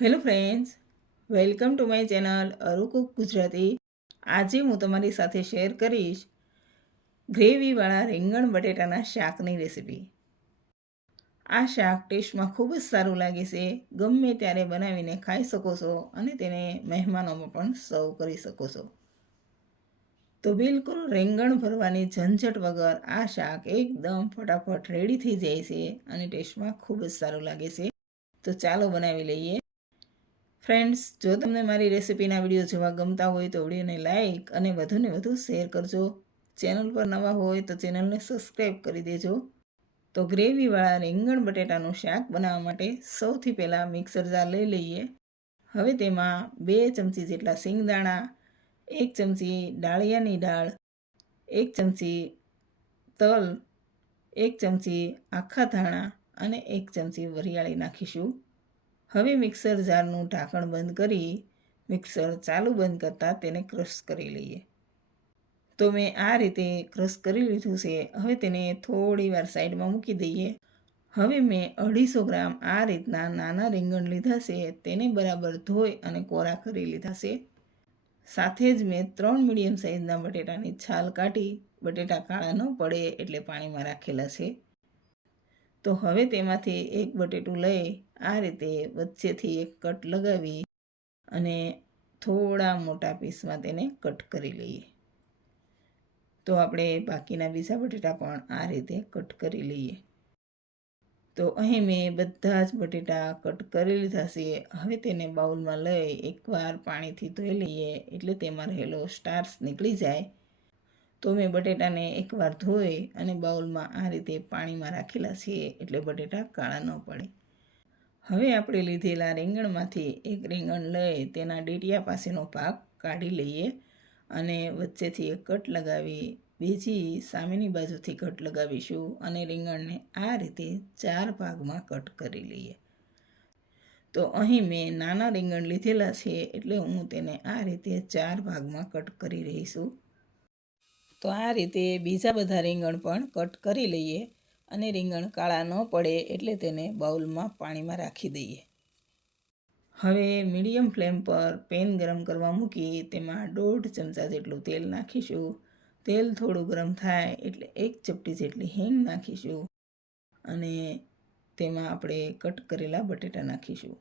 Hello friends, welcome to my channel Aru cook Gujarati. આજે હું તમારી સાથે શેર કરીશ ગ્રેવીવાળા રીંગણ બટેટાના શાકની રેસીપી. આ શાક ટેસ્ટમાં ખૂબ જ સારું લાગે છે. ગમે ત્યારે બનાવીને ખાઈ શકો છો અને તેને મહેમાનોમાં પણ સર્વ કરી શકો છો. તો બિલકુલ રીંગણ ભરવાની ઝંઝટ વગર આ શાક એકદમ ફટાફટ રેડી થઈ જાય છે અને ટેસ્ટમાં ખૂબ જ સારું લાગે છે. તો ચાલો બનાવી લઈએ. ફ્રેન્ડ્સ, જો તમને મારી રેસીપીના વિડીયો જોવા ગમતા હોય તો વિડીયોને લાઇક અને વધુને વધુ શેર કરજો. ચેનલ પર નવા હોય તો ચેનલને સબસ્ક્રાઈબ કરી દેજો. તો ગ્રેવીવાળા રીંગણ બટેટાનું શાક બનાવવા માટે સૌથી પહેલાં મિક્સર જાર લઈ લઈએ. હવે તેમાં 2 ચમચી જેટલા સિંગદાણા, 1 ચમચી ડાળિયાની દાળ, 1 ચમચી તલ, 1 ચમચી આખા ધાણા અને 1 ચમચી વરિયાળી નાખીશું. હવે મિક્સર જારનું ઢાંકણ બંધ કરી મિક્સર ચાલુ બંધ કરતાં તેને ક્રશ કરી લઈએ. તો મેં આ રીતે ક્રશ કરી લીધું છે. હવે તેને થોડી વાર સાઈડમાં મૂકી દઈએ. હવે મેં 250 ગ્રામ આ રીતના નાના રીંગણ લીધા છે. તેને બરાબર ધોઈ અને કોરા કરી લીધા છે. સાથે જ મેં 3 મીડિયમ સાઇઝના બટેટાની છાલ કાઢી બટેટા કાળા ન પડે એટલે પાણીમાં રાખેલા છે. તો હવે તેમાંથી એક બટેટું લઈ આ રીતે વચ્ચેથી એક કટ લગાવી અને થોડા મોટા પીસમાં તેને કટ કરી લઈએ. તો આપણે બાકીના બીજા બટેટા પણ આ રીતે કટ કરી લઈએ. તો અહીં મેં બધા જ બટેટા કટ કરી લીધા છે. હવે તેને બાઉલમાં લઈ એકવાર પાણીથી ધોઈ લઈએ એટલે તેમાં રહેલો સ્ટાર્ચ નીકળી જાય. તો મેં બટેટાને એકવાર ધોઈ અને બાઉલમાં આ રીતે પાણીમાં રાખેલા છે એટલે બટેટા કાળા ન પડે. હવે આપણે લીધેલા રીંગણમાંથી એક રીંગણ લઈ તેના ડીટિયા પાસેનો ભાગ કાઢી લઈએ અને વચ્ચેથી એક કટ લગાવી બીજી સામેની બાજુથી કટ લગાવીશું અને રીંગણને આ રીતે 4 ભાગમાં કટ કરી લઈએ. તો અહીં મેં નાના રીંગણ લીધેલા છે એટલે હું તેને આ રીતે 4 ભાગમાં કટ કરી રહી છું. તો આ રીતે બીજા બધા રીંગણ પણ કટ કરી લઈએ અને રીંગણ કાળા ન પડે એટલે તેને બાઉલમાં પાણીમાં રાખી દઈએ. હવે મીડિયમ ફ્લેમ પર પેન ગરમ કરવા મૂકી તેમાં 1.5 ચમચા જેટલું તેલ નાખીશું. તેલ થોડું ગરમ થાય એટલે 1 ચપટી જેટલી હિંગ નાખીશું અને તેમાં આપણે કટ કરેલા બટેટા નાખીશું.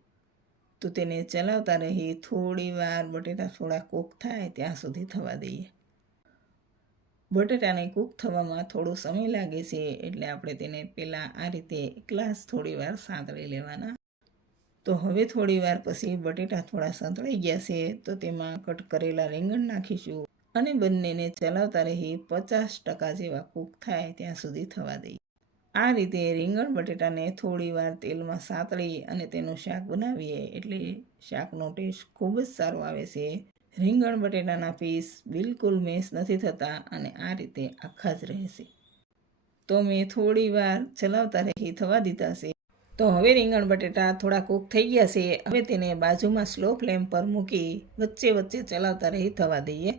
તો તેને ચલાવતા રહી થોડી વાર બટેટા થોડા કૂક થાય ત્યાં સુધી થવા દઈએ. બટેટાને કૂક થવામાં થોડો સમય લાગે છે એટલે આપણે તેને પહેલાં આ રીતે ગ્લાસ થોડી વાર સાંતળી લેવાના. તો હવે થોડી વાર પછી બટેટા થોડા સાંતળાઈ ગયા છે તો તેમાં કટ કરેલા રીંગણ નાખીશું અને બંનેને ચલાવતા રહી 50% જેવા કૂક થાય ત્યાં સુધી થવા દઈએ. આ રીતે રીંગણ બટેટાને થોડી વાર તેલમાં સાંતળી અને તેનું શાક બનાવીએ એટલે શાકનો ટેસ્ટ ખૂબ જ સારો આવે છે. રીંગણ બટેટાના પીસ બિલકુલ મેશ નથી થતા અને આ રીતે આખા જ રહેશે. તો મેં થોડી વાર ચલાવતા રહી થવા દીધા છે. તો હવે રીંગણ બટેટા થોડા કૂક થઈ ગયા છે. હવે તેને બાજુમાં સ્લો ફ્લેમ પર મૂકી વચ્ચે વચ્ચે ચલાવતા રહી થવા દઈએ.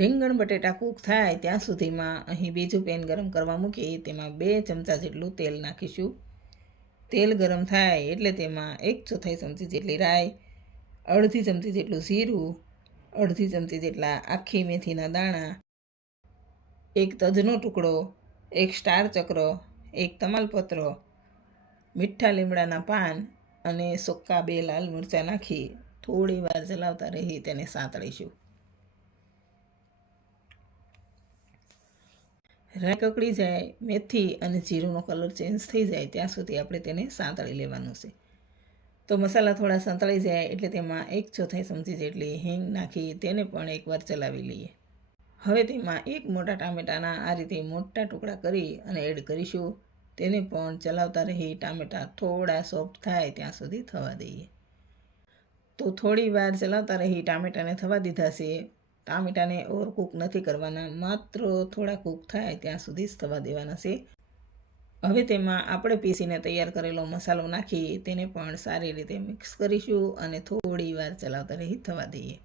રીંગણ બટેટા કૂક થાય ત્યાં સુધીમાં અહીં બીજું પેન ગરમ કરવા મૂકી તેમાં 2 ચમચા જેટલું તેલ નાખીશું. તેલ ગરમ થાય એટલે તેમાં 1/4 ચમચી જેટલી રાઈ, 1/2 ચમચી જેટલું જીરું, 1/2 ચમચી જેટલા આખી મેથીના દાણા, 1 તજનો ટુકડો, 1 સ્ટાર ચક્ર, 1 તમાલપત્ર, મીઠા લીમડાના પાન અને સૂકા 2 લાલ મરચાં નાખી થોડી વાર ચલાવતા રહી તેને સાંતળીશું. રાઈ કકડી જાય, મેથી અને જીરુંનો કલર ચેન્જ થઈ જાય ત્યાં સુધી આપણે તેને સાંતળી લેવાનું છે. તો મસાલા થોડા સાંતળી જાય એટલે તેમાં 1/4 ચમચી જેટલી હિંગ નાખી તેને પણ એકવાર ચલાવી લઈએ. હવે તેમાં 1 મોટા ટામેટાના આ રીતે મોટા ટુકડા કરી અને એડ કરીશું. તેને પણ ચલાવતા રહી ટામેટાં થોડા સોફ્ટ થાય ત્યાં સુધી થવા દઈએ. તો થોડી વાર ચલાવતા રહી ટામેટાને થવા દીધા છે. ટામેટાને ઓવરકૂક નથી કરવાના, માત્ર થોડા કૂક થાય ત્યાં સુધી જ થવા દેવાના છે. હવે તેમાં આપણે પીસીને તૈયાર કરેલો મસાલો નાખી તેને પણ સારી રીતે મિક્સ કરીશું અને થોડી વાર ચલાવતા રહી થવા દઈએ.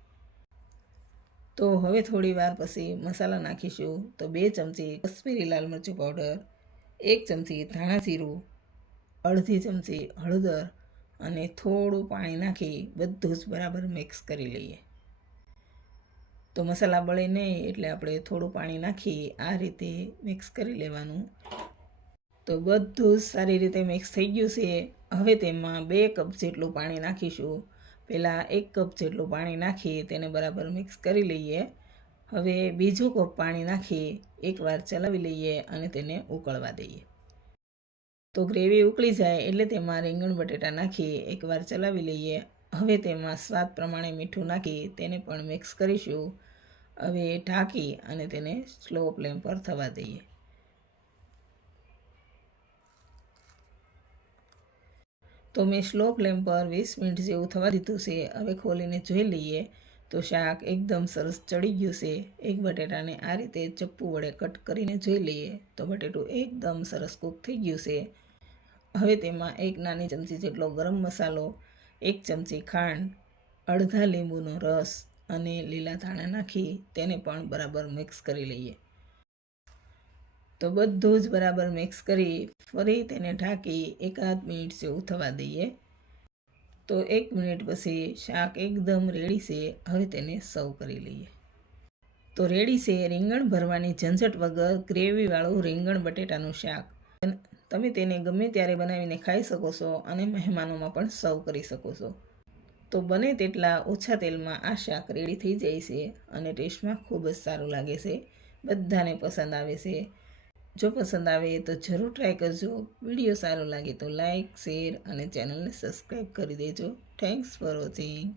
તો હવે થોડી વાર પછી મસાલા નાખીશું. તો 2 ચમચી કશ્મીરી લાલ મરચું પાવડર, 1 ચમચી ધાણા જીરું, 1/2 ચમચી હળદર અને થોડું પાણી નાખી બધું જ બરાબર મિક્સ કરી લઈએ. તો મસાલા બળે નહીં એટલે આપણે થોડું પાણી નાખી આ રીતે મિક્સ કરી લેવાનું. તો બધું જ સારી રીતે મિક્સ થઈ ગયું છે. હવે તેમાં 2 કપ જેટલું પાણી નાખીશું. પહેલાં 1 કપ જેટલું પાણી નાખી તેને બરાબર મિક્સ કરી લઈએ. હવે બીજું કપ પાણી નાખી એકવાર ચલાવી લઈએ અને તેને ઉકળવા દઈએ. તો ગ્રેવી ઉકળી જાય એટલે તેમાં રીંગણ બટેટા નાખી એકવાર ચલાવી લઈએ. હવે તેમાં સ્વાદ પ્રમાણે મીઠું નાખી તેને પણ મિક્સ કરીશું. હવે ઢાંકી અને તેને સ્લો ફ્લેમ પર થવા દઈએ. તો મેં સ્લો ફ્લેમ પર 20 મિનિટ જેવું થવા દીધું છે. હવે ખોલીને જોઈ લઈએ તો શાક એકદમ સરસ ચડી ગયું છે. એક બટેટાને આ રીતે ચપ્પુ વડે કટ કરીને જોઈ લઈએ તો બટેટું એકદમ સરસ કૂક થઈ ગયું છે. હવે તેમાં 1 નાની ચમચી જેટલો ગરમ મસાલો, 1 ચમચી ખાંડ, અડધા લીંબુનો રસ અને લીલા ધાણા નાખી તેને પણ બરાબર મિક્સ કરી લઈએ. તો બધું જ બરાબર મિક્સ કરી ફરી તેને ઢાંકી 1 મિનિટ જેવું થવા દઈએ. તો 1 મિનિટ પછી શાક એકદમ રેડી છે. હવે તેને સર્વ કરી લઈએ. તો રેડી છે રીંગણ ભરવાની ઝંઝટ વગર ગ્રેવીવાળું રીંગણ બટેટાનું શાક. તમે તેને ગમે ત્યારે બનાવીને ખાઈ શકો છો અને મહેમાનોમાં પણ સર્વ કરી શકો છો. તો બને તેટલા ઓછા તેલમાં આ શાક રેડી થઈ જાય છે અને ટેસ્ટમાં ખૂબ જ સારું લાગે છે. બધાને પસંદ આવે છે. જો પસંદ આવે તો જરૂર ટ્રાય કરજો. વિડીયો સારો લાગે તો લાઈક, શેર અને ચેનલને સબસ્ક્રાઈબ કરી દેજો. Thanks for watching.